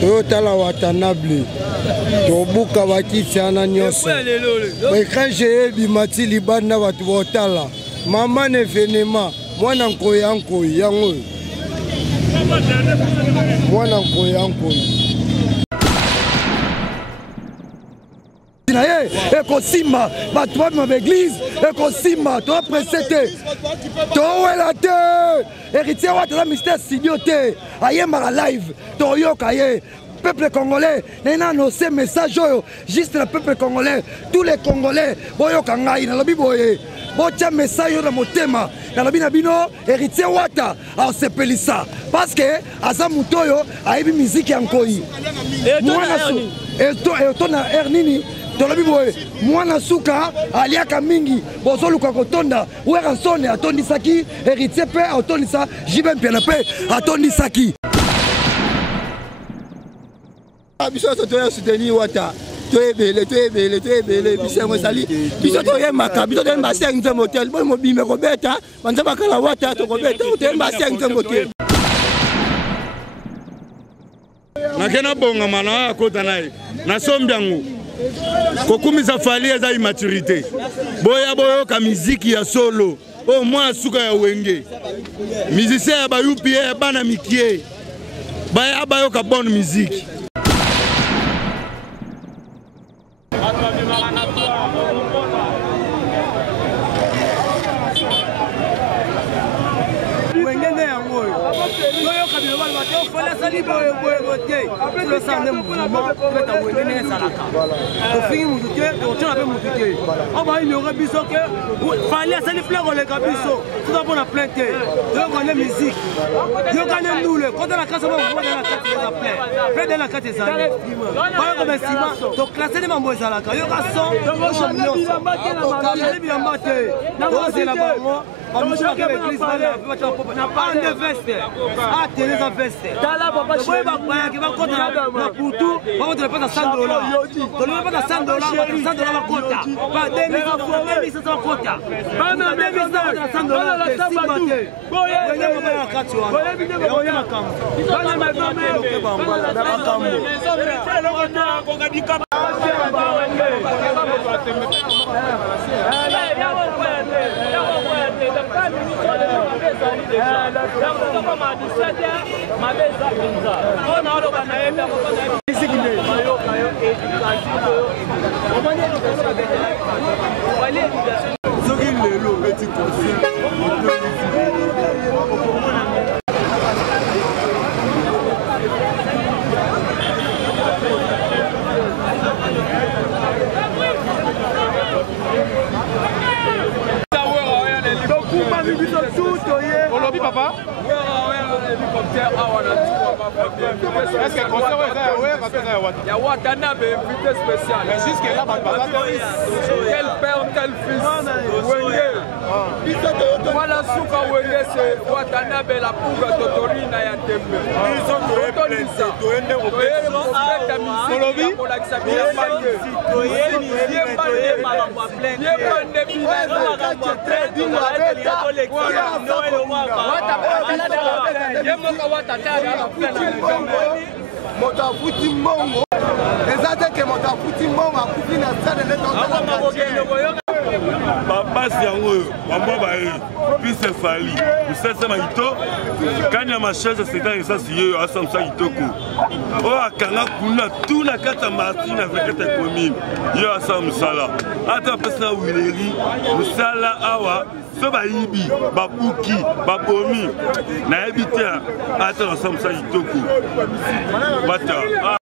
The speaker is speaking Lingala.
Toyotala Watanabe tobuka bakiti ana nyonso ekanje yebi mati libanda batu botala mama ne venema mwana nkoya nkoyi yango mwana nkoya nkoyi naye ekosimba batu babima baeglise ekosimba toa presete towela te héritier Watana mystère studio te ayembaka live toyoka ye peuple congolais n'a annoncé message juste le peuple congolais tous les congolais boyoka ngai na lobi boye botia message na motema na lobi na bino héritier Wata asepelisa parce que aza mutoyo aibi musique ya nkoyi mwana su eto na ernini tolobi boye mwana suka aliaka mingi bozoluka kotonda wera sone atondisaki héritier pe atondisa jibe mpiana pe atondisaki biso toya soutenir Wata toyebele bisengo sali biso toyembaka biso toyemba 5e motel boy mobime kobeta banza bakala Wata tokobeta toyemba 5e motel nakena bonga mana akota naye na sombiango kokumisa fali eza immaturité boyoka miziki ya solo o mwa suka ya wenge musicien ya bayupi ya bana mikie bayoka bonne musique Est-ce que il y a Watanabe invité spécial. Mais jusque-là, quel père, quel fils. Voilà Souka Wenge, c'est Watanabe, la pouga Totorina et Tembe. Ils ont Babasi yango bambo bae puis c'est fali usese maito kanya macheze c'est quand ça siyo asamsa kitoko o akanga kuna tuna kata machine avec ta commune yo asamsala ata pesa wileri musala awa so bayibi babuki babomi na ebite ata asamsa kitoko bata